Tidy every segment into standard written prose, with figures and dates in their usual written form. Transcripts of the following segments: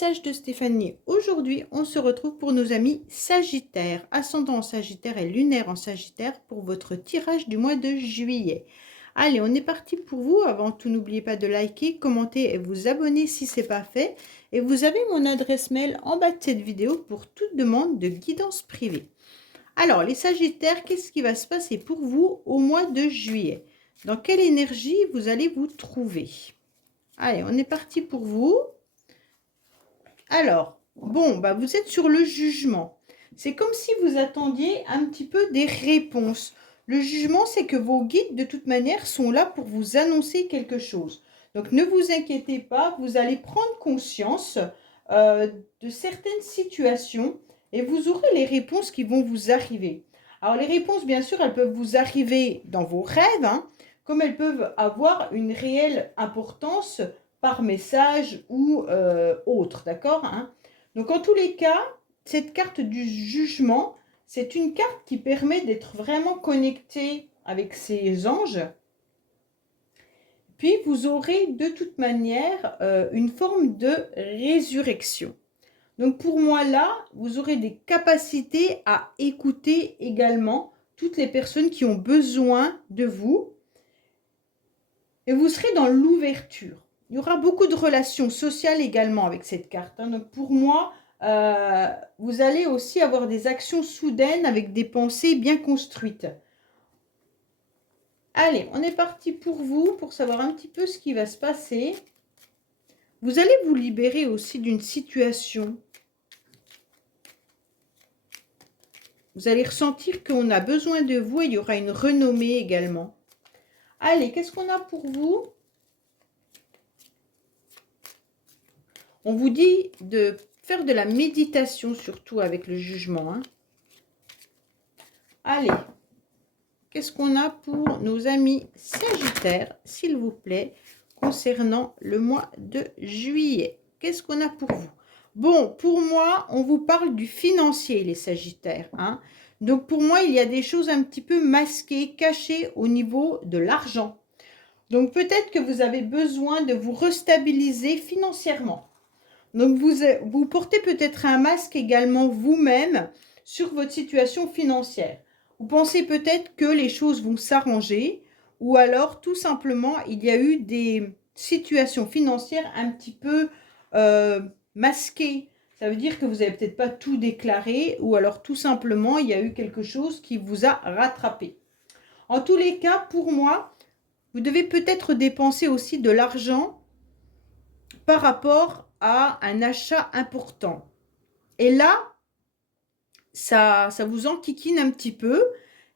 message de Stéphanie. Aujourd'hui, on se retrouve pour nos amis Sagittaires, ascendant en Sagittaire et lunaire en Sagittaire pour votre tirage du mois de juillet. Allez, on est parti pour vous. Avant tout, n'oubliez pas de liker, commenter et vous abonner si ce n'est pas fait. Et vous avez mon adresse mail en bas de cette vidéo pour toute demande de guidance privée. Alors, les Sagittaires, qu'est-ce qui va se passer pour vous au mois de juillet? Dans quelle énergie vous allez vous trouver? Allez, on est parti pour vous. Alors, bon, bah vous êtes sur le jugement. C'est comme si vous attendiez un petit peu des réponses. Le jugement, c'est que vos guides, de toute manière, sont là pour vous annoncer quelque chose. Donc, ne vous inquiétez pas, vous allez prendre conscience de certaines situations et vous aurez les réponses qui vont vous arriver. Alors, les réponses, bien sûr, elles peuvent vous arriver dans vos rêves, hein, comme elles peuvent avoir une réelle importance par message ou autre, d'accord, hein. Donc, en tous les cas, cette carte du jugement, c'est une carte qui permet d'être vraiment connecté avec ses anges. Puis, vous aurez de toute manière une forme de résurrection. Donc, pour moi, là, vous aurez des capacités à écouter également toutes les personnes qui ont besoin de vous. Et vous serez dans l'ouverture. Il y aura beaucoup de relations sociales également avec cette carte, hein. Donc pour moi, vous allez aussi avoir des actions soudaines avec des pensées bien construites. Allez, on est parti pour vous, pour savoir un petit peu ce qui va se passer. Vous allez vous libérer aussi d'une situation. Vous allez ressentir qu'on a besoin de vous et il y aura une renommée également. Allez, qu'est-ce qu'on a pour vous? On vous dit de faire de la méditation, surtout avec le jugement, hein. Allez, qu'est-ce qu'on a pour nos amis Sagittaires, s'il vous plaît, concernant le mois de juillet? Qu'est-ce qu'on a pour vous? Bon, pour moi, on vous parle du financier, les Sagittaires, hein. Donc, pour moi, il y a des choses un petit peu masquées, cachées au niveau de l'argent. Donc, peut-être que vous avez besoin de vous restabiliser financièrement. Donc, vous portez peut-être un masque également vous-même sur votre situation financière. Vous pensez peut-être que les choses vont s'arranger ou alors tout simplement il y a eu des situations financières un petit peu masquées. Ça veut dire que vous n'avez peut-être pas tout déclaré ou alors tout simplement il y a eu quelque chose qui vous a rattrapé. En tous les cas, pour moi, vous devez peut-être dépenser aussi de l'argent par rapport à un achat important. Et là, ça vous enquiquine un petit peu.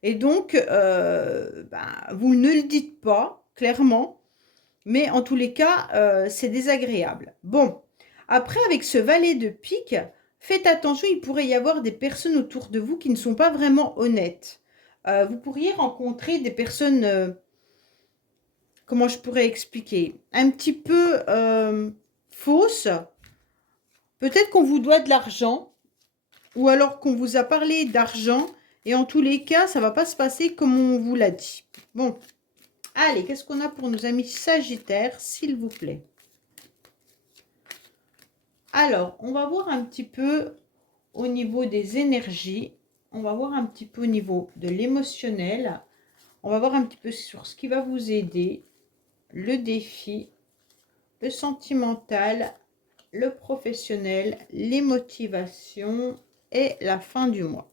Et donc, vous ne le dites pas clairement. Mais en tous les cas, c'est désagréable. Bon, après, avec ce valet de pique, faites attention, il pourrait y avoir des personnes autour de vous qui ne sont pas vraiment honnêtes. Vous pourriez rencontrer des personnes, comment je pourrais expliquer, un petit peu fausses. Peut-être qu'on vous doit de l'argent, ou alors qu'on vous a parlé d'argent, et en tous les cas, ça ne va pas se passer comme on vous l'a dit. Bon, allez, qu'est-ce qu'on a pour nos amis Sagittaires, s'il vous plaît? Alors, on va voir un petit peu au niveau des énergies, on va voir un petit peu au niveau de l'émotionnel, on va voir un petit peu sur ce qui va vous aider, le défi, le sentimental, le professionnel, les motivations et la fin du mois.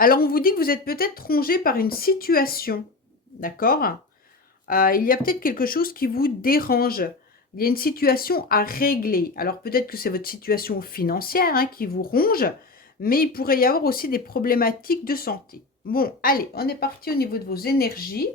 Alors, on vous dit que vous êtes peut-être rongé par une situation, d'accord? Il y a peut-être quelque chose qui vous dérange. Il y a une situation à régler. Alors, peut-être que c'est votre situation financière, hein, qui vous ronge, mais il pourrait y avoir aussi des problématiques de santé. Bon, allez, on est parti au niveau de vos énergies.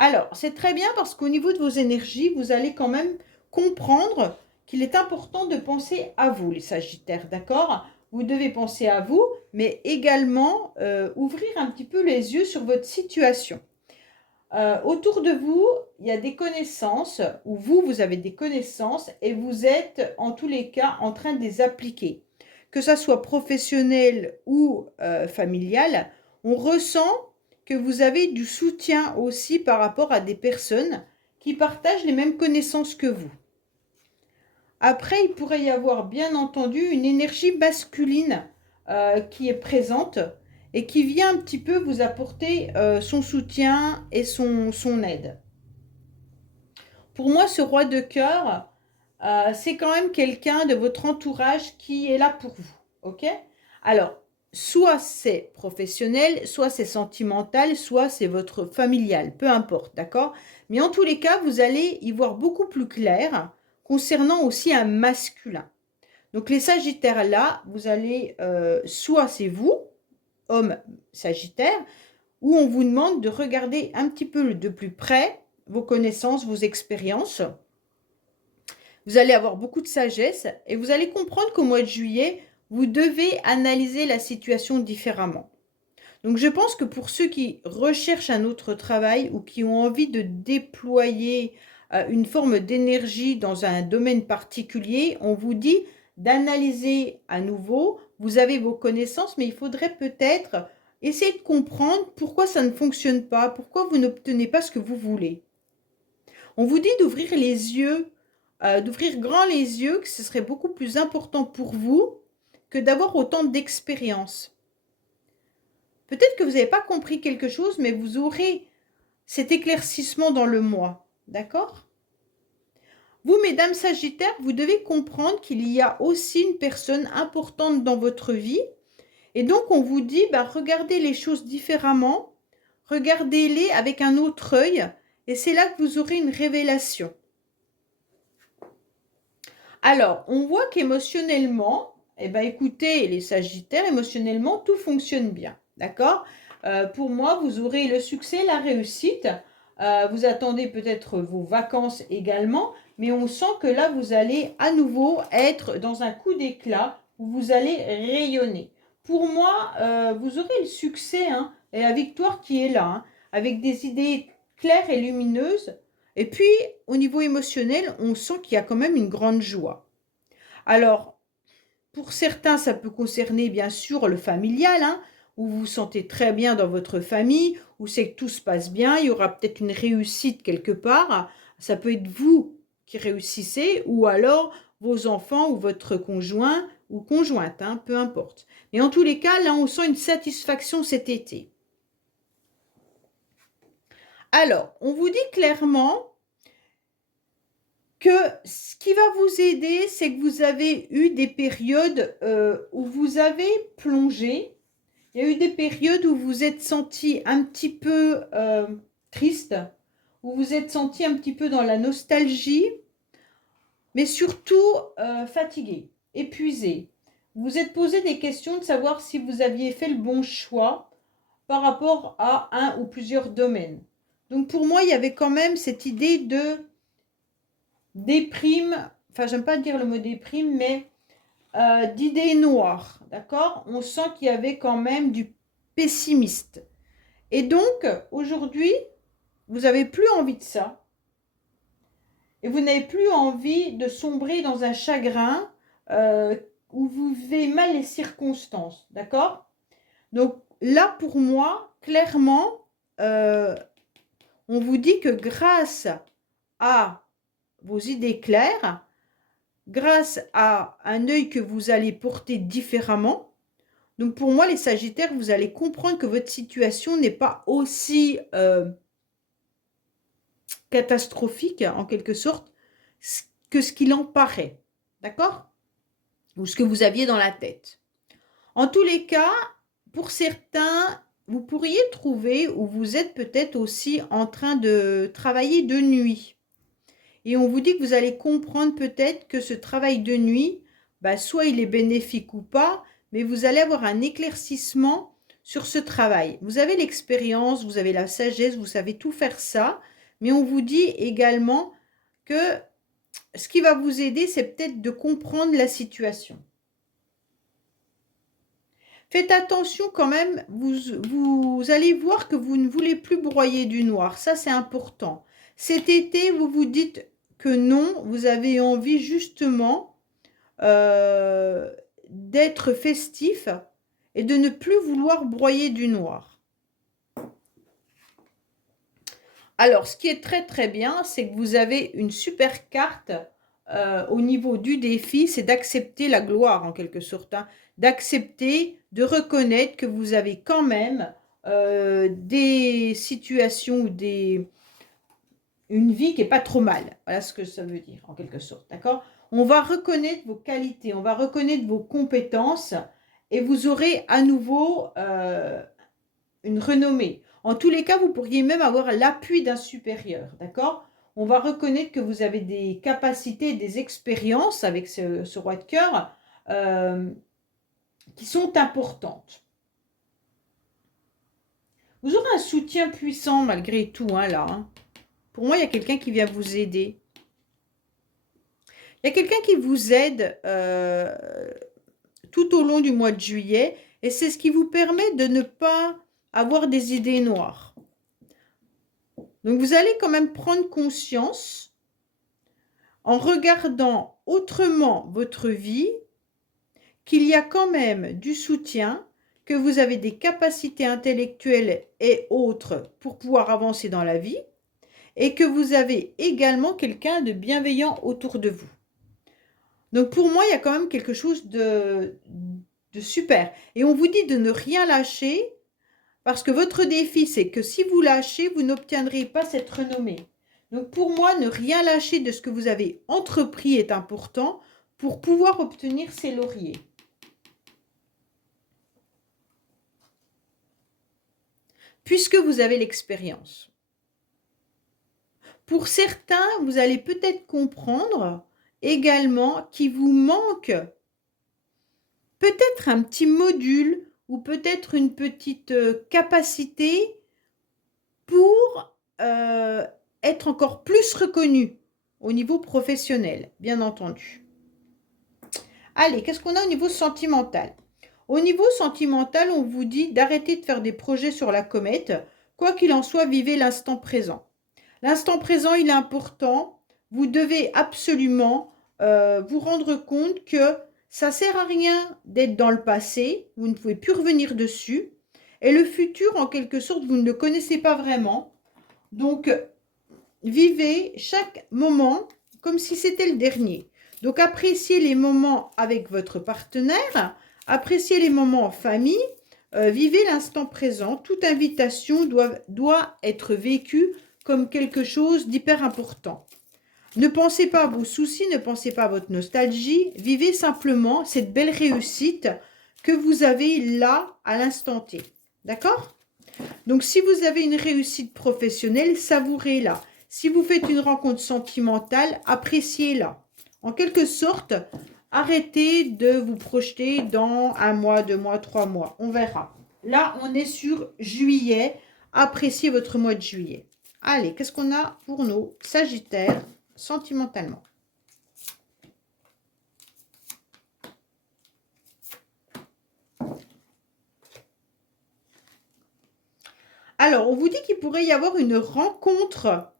Alors, c'est très bien parce qu'au niveau de vos énergies, vous allez quand même comprendre qu'il est important de penser à vous, les Sagittaires, d'accord? Vous devez penser à vous, mais également ouvrir un petit peu les yeux sur votre situation. Autour de vous, il y a des connaissances, ou vous avez des connaissances, et vous êtes en tous les cas en train de les appliquer. Que ça soit professionnel ou familial, on ressent que vous avez du soutien aussi par rapport à des personnes qui partagent les mêmes connaissances que vous. Après, il pourrait y avoir, bien entendu, une énergie masculine qui est présente et qui vient un petit peu vous apporter son soutien et son aide. Pour moi, ce roi de cœur, c'est quand même quelqu'un de votre entourage qui est là pour vous. Ok? Alors, soit c'est professionnel, soit c'est sentimental, soit c'est votre familial, peu importe, d'accord? Mais en tous les cas, vous allez y voir beaucoup plus clair concernant aussi un masculin. Donc les sagittaires là, vous allez, soit c'est vous, homme sagittaire, où on vous demande de regarder un petit peu de plus près vos connaissances, vos expériences. Vous allez avoir beaucoup de sagesse et vous allez comprendre qu'au mois de juillet, vous devez analyser la situation différemment. Donc je pense que pour ceux qui recherchent un autre travail ou qui ont envie de déployer une forme d'énergie dans un domaine particulier, on vous dit d'analyser à nouveau. Vous avez vos connaissances, mais il faudrait peut-être essayer de comprendre pourquoi ça ne fonctionne pas, pourquoi vous n'obtenez pas ce que vous voulez. On vous dit d'ouvrir les yeux, d'ouvrir grand les yeux, que ce serait beaucoup plus important pour vous que d'avoir autant d'expérience. Peut-être que vous n'avez pas compris quelque chose, mais vous aurez cet éclaircissement dans le mois. D'accord? Vous, mesdames Sagittaires, vous devez comprendre qu'il y a aussi une personne importante dans votre vie. Et donc, on vous dit, regardez les choses différemment, regardez-les avec un autre œil, et c'est là que vous aurez une révélation. Alors, on voit qu'émotionnellement, écoutez, les Sagittaires, émotionnellement, tout fonctionne bien. D'accord? Pour moi, vous aurez le succès, la réussite. Vous attendez peut-être vos vacances également, mais on sent que là, vous allez à nouveau être dans un coup d'éclat où vous allez rayonner. Pour moi, vous aurez le succès et la victoire qui est là, avec des idées claires et lumineuses. Et puis, au niveau émotionnel, on sent qu'il y a quand même une grande joie. Alors, pour certains, ça peut concerner bien sûr le familial, où vous vous sentez très bien dans votre famille, où c'est que tout se passe bien, il y aura peut-être une réussite quelque part. Ça peut être vous qui réussissez, ou alors vos enfants ou votre conjoint ou conjointe, peu importe. Mais en tous les cas, là, on sent une satisfaction cet été. Alors, on vous dit clairement que ce qui va vous aider, c'est que vous avez eu des périodes où vous avez plongé. Il y a eu des périodes où vous êtes senti un petit peu triste, où vous êtes senti un petit peu dans la nostalgie, mais surtout fatigué, épuisé. Vous vous êtes posé des questions de savoir si vous aviez fait le bon choix par rapport à un ou plusieurs domaines. Donc pour moi, il y avait quand même cette idée de déprime, enfin j'aime pas dire le mot déprime, mais d'idées noires, d'accord? On sent qu'il y avait quand même du pessimiste. Et donc, aujourd'hui, vous n'avez plus envie de ça. Et vous n'avez plus envie de sombrer dans un chagrin où vous vivez mal les circonstances, d'accord? Donc là, pour moi, clairement, on vous dit que grâce à vos idées claires, grâce à un œil que vous allez porter différemment. Donc pour moi, les Sagittaires, vous allez comprendre que votre situation n'est pas aussi catastrophique, en quelque sorte, que ce qu'il en paraît. D'accord? Ou ce que vous aviez dans la tête. En tous les cas, pour certains, vous pourriez trouver, ou vous êtes peut-être aussi en train de travailler de nuit. Et on vous dit que vous allez comprendre peut-être que ce travail de nuit, soit il est bénéfique ou pas, mais vous allez avoir un éclaircissement sur ce travail. Vous avez l'expérience, vous avez la sagesse, vous savez tout faire ça, mais on vous dit également que ce qui va vous aider, c'est peut-être de comprendre la situation. Faites attention quand même, vous allez voir que vous ne voulez plus broyer du noir, ça c'est important. Cet été, vous vous dites que non, vous avez envie justement d'être festif et de ne plus vouloir broyer du noir. Alors, ce qui est très très bien, c'est que vous avez une super carte au niveau du défi, c'est d'accepter la gloire en quelque sorte, hein, d'accepter, de reconnaître que vous avez quand même des situations ou une vie qui n'est pas trop mal. Voilà ce que ça veut dire en quelque sorte, d'accord? On va reconnaître vos qualités, on va reconnaître vos compétences et vous aurez à nouveau une renommée. En tous les cas, vous pourriez même avoir l'appui d'un supérieur, d'accord? On va reconnaître que vous avez des capacités, des expériences avec ce roi de cœur qui sont importantes. Vous aurez un soutien puissant malgré tout, hein, là. Hein. Pour moi, il y a quelqu'un qui vient vous aider. Il y a quelqu'un qui vous aide tout au long du mois de juillet et c'est ce qui vous permet de ne pas avoir des idées noires. Donc, vous allez quand même prendre conscience en regardant autrement votre vie qu'il y a quand même du soutien, que vous avez des capacités intellectuelles et autres pour pouvoir avancer dans la vie et que vous avez également quelqu'un de bienveillant autour de vous. Donc pour moi, il y a quand même quelque chose de super. Et on vous dit de ne rien lâcher parce que votre défi, c'est que si vous lâchez, vous n'obtiendrez pas cette renommée. Donc pour moi, ne rien lâcher de ce que vous avez entrepris est important pour pouvoir obtenir ces lauriers. Puisque vous avez l'expérience. Pour certains, vous allez peut-être comprendre également qu'il vous manque peut-être un petit module ou peut-être une petite capacité pour être encore plus reconnu au niveau professionnel, bien entendu. Allez, qu'est-ce qu'on a au niveau sentimental? Au niveau sentimental, on vous dit d'arrêter de faire des projets sur la comète. Quoi qu'il en soit, vivez l'instant présent. L'instant présent, il est important. Vous devez absolument vous rendre compte que ça ne sert à rien d'être dans le passé. Vous ne pouvez plus revenir dessus. Et le futur, en quelque sorte, vous ne le connaissez pas vraiment. Donc, vivez chaque moment comme si c'était le dernier. Donc, appréciez les moments avec votre partenaire, appréciez les moments en famille, vivez l'instant présent. Toute invitation doit être vécue comme quelque chose d'hyper important. Ne pensez pas à vos soucis, ne pensez pas à votre nostalgie, vivez simplement cette belle réussite que vous avez là à l'instant T. D'accord? Donc, si vous avez une réussite professionnelle, savourez-la. Si vous faites une rencontre sentimentale, appréciez-la. En quelque sorte, arrêtez de vous projeter dans 1 mois, 2 mois, 3 mois. On verra. Là, on est sur juillet. Appréciez votre mois de juillet. Allez, qu'est-ce qu'on a pour nos Sagittaires sentimentalement? Alors, on vous dit qu'il pourrait y avoir une rencontre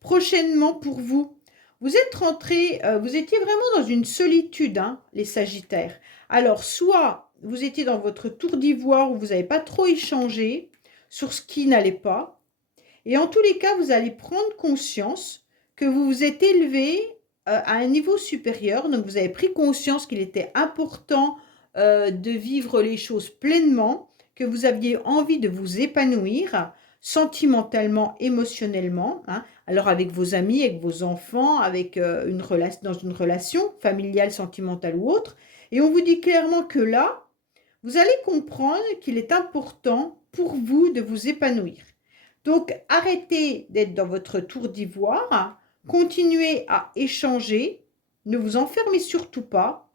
prochainement pour vous. Vous êtes rentrés, vous étiez vraiment dans une solitude, hein, les Sagittaires. Alors, soit vous étiez dans votre tour d'ivoire où vous n'avez pas trop échangé sur ce qui n'allait pas. Et en tous les cas, vous allez prendre conscience que vous vous êtes élevé à un niveau supérieur. Donc, vous avez pris conscience qu'il était important de vivre les choses pleinement, que vous aviez envie de vous épanouir sentimentalement, émotionnellement, hein, alors avec vos amis, avec vos enfants, avec dans une relation familiale, sentimentale ou autre. Et on vous dit clairement que là, vous allez comprendre qu'il est important pour vous de vous épanouir. Donc, arrêtez d'être dans votre tour d'ivoire, continuez à échanger, ne vous enfermez surtout pas.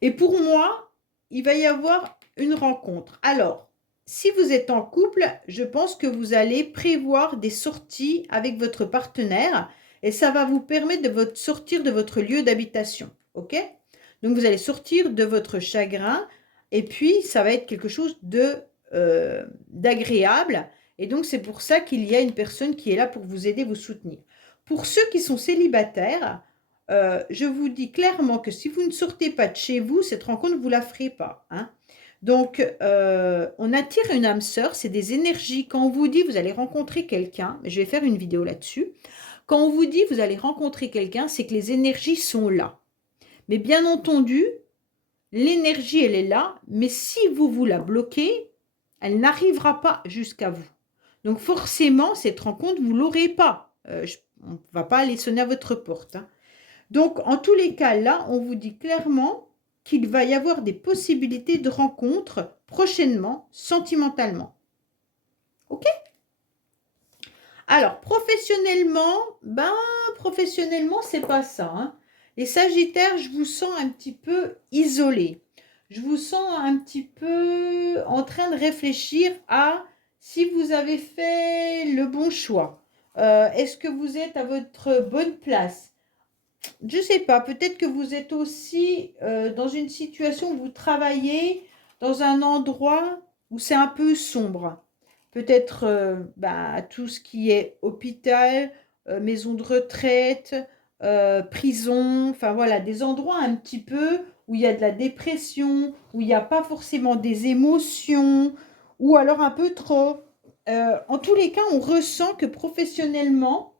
Et pour moi, il va y avoir une rencontre. Alors, si vous êtes en couple, je pense que vous allez prévoir des sorties avec votre partenaire et ça va vous permettre de sortir de votre lieu d'habitation. OK? Donc, vous allez sortir de votre chagrin et puis ça va être quelque chose d'agréable. Et donc, c'est pour ça qu'il y a une personne qui est là pour vous aider, vous soutenir. Pour ceux qui sont célibataires, je vous dis clairement que si vous ne sortez pas de chez vous, cette rencontre, vous ne la ferez pas. Hein. Donc, on attire une âme sœur, c'est des énergies. Quand on vous dit, vous allez rencontrer quelqu'un, je vais faire une vidéo là-dessus. quand on vous dit vous allez rencontrer quelqu'un, c'est que les énergies sont là. Mais bien entendu, l'énergie, elle est là, mais si vous la bloquez, elle n'arrivera pas jusqu'à vous. Donc forcément, cette rencontre, vous ne l'aurez pas. On ne va pas aller sonner à votre porte, hein. Donc, en tous les cas, là, on vous dit clairement qu'il va y avoir des possibilités de rencontre prochainement, sentimentalement. OK? Alors, professionnellement, c'est pas ça, hein. Les Sagittaires, je vous sens un petit peu isolés. Je vous sens un petit peu en train de réfléchir à si vous avez fait le bon choix. Est-ce que vous êtes à votre bonne place? Je ne sais pas, peut-être que vous êtes aussi dans une situation où vous travaillez dans un endroit où c'est un peu sombre. Peut-être tout ce qui est hôpital, maison de retraite, prison, enfin voilà, des endroits un petit peu où il y a de la dépression, où il n'y a pas forcément des émotions, ou alors un peu trop. En tous les cas, on ressent que professionnellement,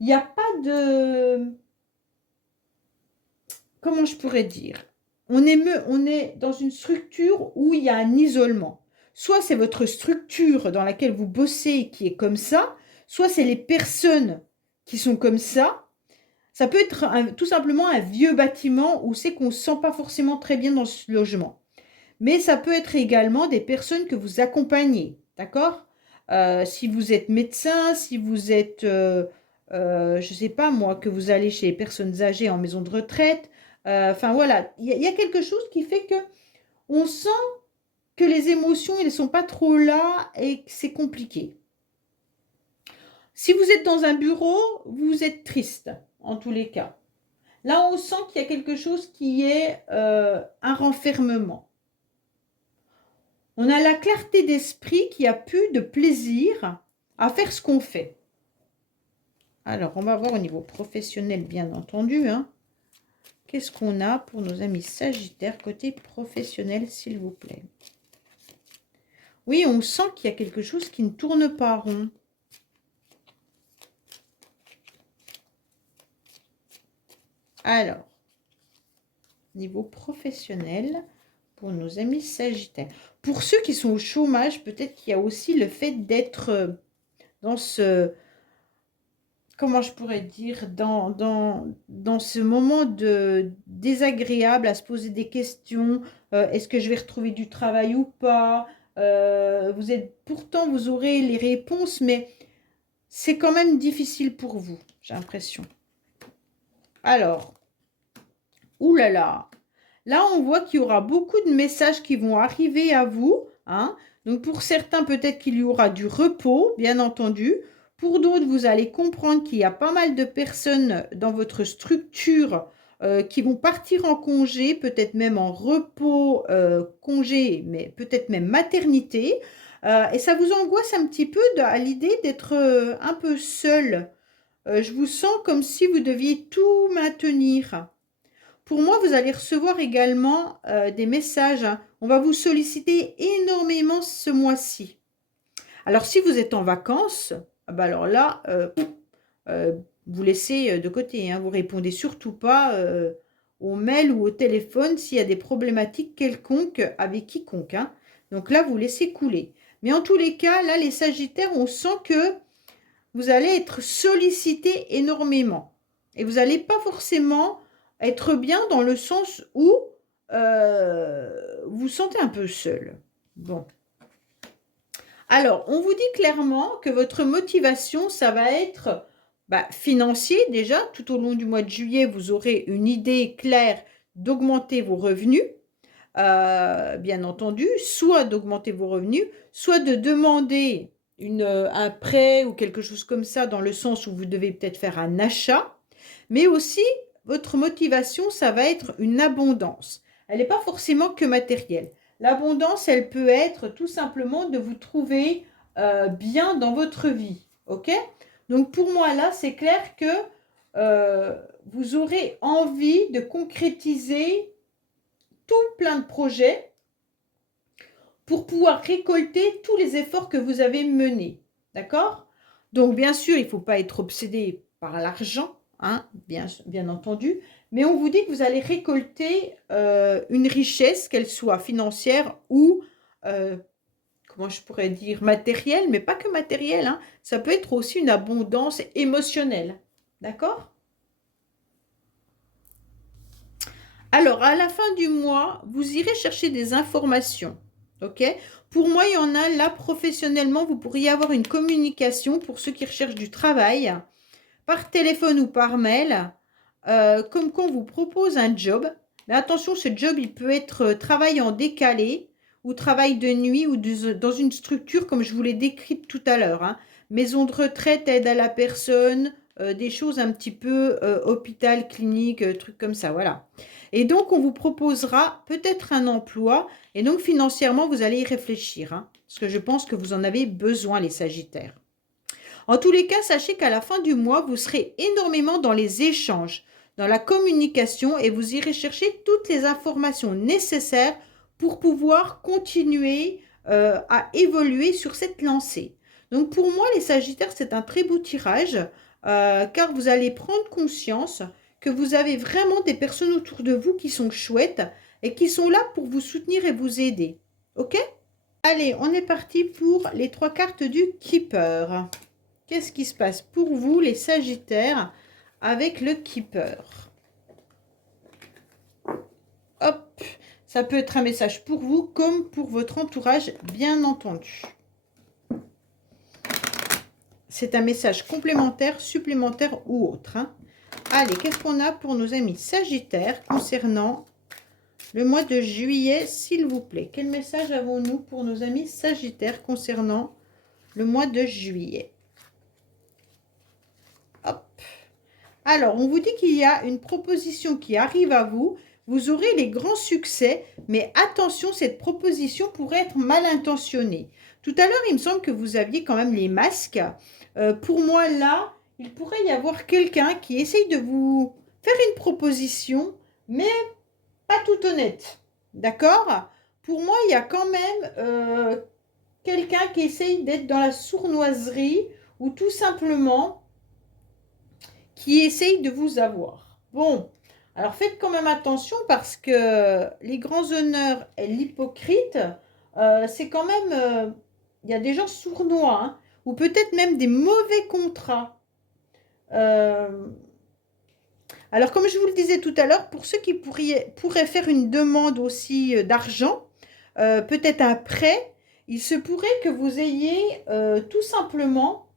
il n'y a pas de... Comment je pourrais dire? On est dans une structure où il y a un isolement. Soit c'est votre structure dans laquelle vous bossez qui est comme ça, soit c'est les personnes qui sont comme ça. Ça peut être tout simplement un vieux bâtiment où c'est qu'on ne se sent pas forcément très bien dans ce logement. Mais ça peut être également des personnes que vous accompagnez, d'accord? Si vous êtes médecin, si vous êtes, je ne sais pas moi, que vous allez chez les personnes âgées en maison de retraite. Enfin voilà, il y a quelque chose qui fait que on sent que les émotions, elles ne sont pas trop là et que c'est compliqué. Si vous êtes dans un bureau, vous êtes triste, en tous les cas. Là, on sent qu'il y a quelque chose qui est un renfermement. On a la clarté d'esprit qui a plus de plaisir à faire ce qu'on fait. Alors, on va voir au niveau professionnel, bien entendu, hein. Qu'est-ce qu'on a pour nos amis Sagittaires côté professionnel, s'il vous plaît? Oui, on sent qu'il y a quelque chose qui ne tourne pas rond. Alors, niveau professionnel, pour nos amis Sagittaires. Pour ceux qui sont au chômage, peut-être qu'il y a aussi le fait d'être dans ce... Comment je pourrais dire, dans ce moment de désagréable à se poser des questions, est-ce que je vais retrouver du travail ou pas? Pourtant, vous aurez les réponses, mais c'est quand même difficile pour vous, j'ai l'impression. Alors, oulala, là, on voit qu'il y aura beaucoup de messages qui vont arriver à vous, hein. Donc, pour certains, peut-être qu'il y aura du repos, bien entendu. Pour d'autres, vous allez comprendre qu'il y a pas mal de personnes dans votre structure qui vont partir en congé, peut-être même en repos, congé, mais peut-être même maternité. Et ça vous angoisse un petit peu à l'idée d'être un peu seul. Je vous sens comme si vous deviez tout maintenir. Pour moi, vous allez recevoir également des messages, hein. On va vous solliciter énormément ce mois-ci. Alors, si vous êtes en vacances, alors là, vous laissez de côté, hein. Vous répondez surtout pas au mail ou au téléphone s'il y a des problématiques quelconques avec quiconque, hein. Donc là, vous laissez couler. Mais en tous les cas, là, les Sagittaires, on sent que vous allez être sollicité énormément. Et vous n'allez pas forcément être bien dans le sens où vous vous sentez un peu seul. Bon. Alors, on vous dit clairement que votre motivation, ça va être financier déjà. Tout au long du mois de juillet, vous aurez une idée claire d'augmenter vos revenus. Bien entendu, soit d'augmenter vos revenus, soit de demander un prêt ou quelque chose comme ça, dans le sens où vous devez peut-être faire un achat. Mais aussi, votre motivation, ça va être une abondance. Elle n'est pas forcément que matérielle. L'abondance, elle peut être tout simplement de vous trouver bien dans votre vie. OK? Donc, pour moi, là, c'est clair que vous aurez envie de concrétiser tout plein de projets pour pouvoir récolter tous les efforts que vous avez menés. D'accord? Donc, bien sûr, il ne faut pas être obsédé par l'argent, hein, bien entendu, mais on vous dit que vous allez récolter une richesse, qu'elle soit financière ou, euh, comment je pourrais dire, matérielle, mais pas que matérielle, hein, ça peut être aussi une abondance émotionnelle. D'accord? Alors, à la fin du mois, vous irez chercher des informations. OK? Pour moi, il y en a là, professionnellement, vous pourriez avoir une communication pour ceux qui recherchent du travail, par téléphone ou par mail, comme qu'on vous propose un job. Mais attention, ce job, il peut être travail en décalé ou travail de nuit ou dans une structure comme je vous l'ai décrite tout à l'heure, hein. Maison de retraite, aide à la personne, des choses un petit peu hôpital, clinique, trucs comme ça, voilà. Et donc, on vous proposera peut-être un emploi et donc financièrement, vous allez y réfléchir, hein, parce que je pense que vous en avez besoin, les Sagittaires. En tous les cas, sachez qu'à la fin du mois, vous serez énormément dans les échanges, dans la communication et vous irez chercher toutes les informations nécessaires pour pouvoir continuer à évoluer sur cette lancée. Donc pour moi, les Sagittaires, c'est un très beau tirage car vous allez prendre conscience que vous avez vraiment des personnes autour de vous qui sont chouettes et qui sont là pour vous soutenir et vous aider. Ok? Allez, on est parti pour les 3 cartes du Keeper. Qu'est-ce qui se passe pour vous, les Sagittaires, avec le Keeper? Hop, ça peut être un message pour vous comme pour votre entourage, bien entendu. C'est un message complémentaire, supplémentaire ou autre, hein. Allez, qu'est-ce qu'on a pour nos amis Sagittaires concernant le mois de juillet, s'il vous plaît? Quel message avons-nous pour nos amis Sagittaires concernant le mois de juillet? Hop. Alors, on vous dit qu'il y a une proposition qui arrive à vous. Vous aurez les grands succès, mais attention, cette proposition pourrait être mal intentionnée. Tout à l'heure, il me semble que vous aviez quand même les masques. Pour moi, là, il pourrait y avoir quelqu'un qui essaye de vous faire une proposition, mais pas tout honnête. D'accord? Pour moi, il y a quand même quelqu'un qui essaye d'être dans la sournoiserie ou tout simplement qui essaye de vous avoir. Bon, alors faites quand même attention parce que les grands honneurs et l'hypocrite, c'est quand même, il y a des gens sournois, hein, ou peut-être même des mauvais contrats. Alors, comme je vous le disais tout à l'heure, pour ceux qui pourraient faire une demande aussi d'argent, peut-être un prêt, il se pourrait que vous ayez tout simplement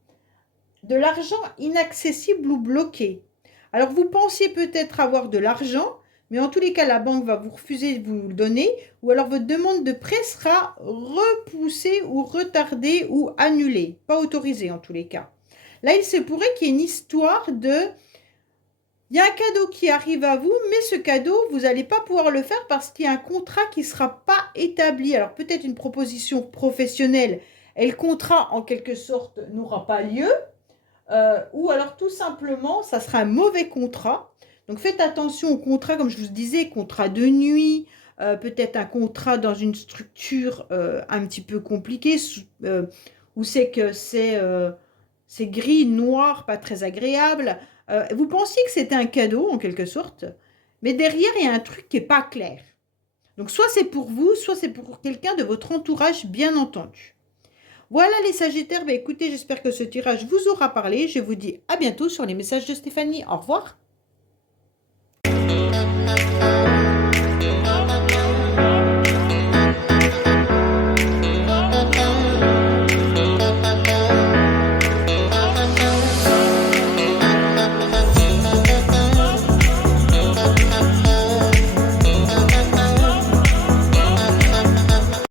de l'argent inaccessible ou bloqué. Alors, vous pensiez peut-être avoir de l'argent, mais en tous les cas, la banque va vous refuser de vous le donner, ou alors votre demande de prêt sera repoussée ou retardée ou annulée, pas autorisée en tous les cas. Là, il se pourrait qu'il y ait une histoire de... Il y a un cadeau qui arrive à vous, mais ce cadeau, vous n'allez pas pouvoir le faire parce qu'il y a un contrat qui ne sera pas établi. Alors, peut-être une proposition professionnelle et le contrat, en quelque sorte, n'aura pas lieu. Ou alors, tout simplement, ça sera un mauvais contrat. Donc, faites attention au contrat, comme je vous disais, contrat de nuit, peut-être un contrat dans une structure un petit peu compliquée, où c'est que c'est gris, noir, pas très agréable. Vous pensiez que c'était un cadeau, en quelque sorte, mais derrière, il y a un truc qui n'est pas clair. Donc, soit c'est pour vous, soit c'est pour quelqu'un de votre entourage, bien entendu. Voilà les Sagittaires, écoutez, j'espère que ce tirage vous aura parlé. Je vous dis à bientôt sur les messages de Stéphanie. Au revoir.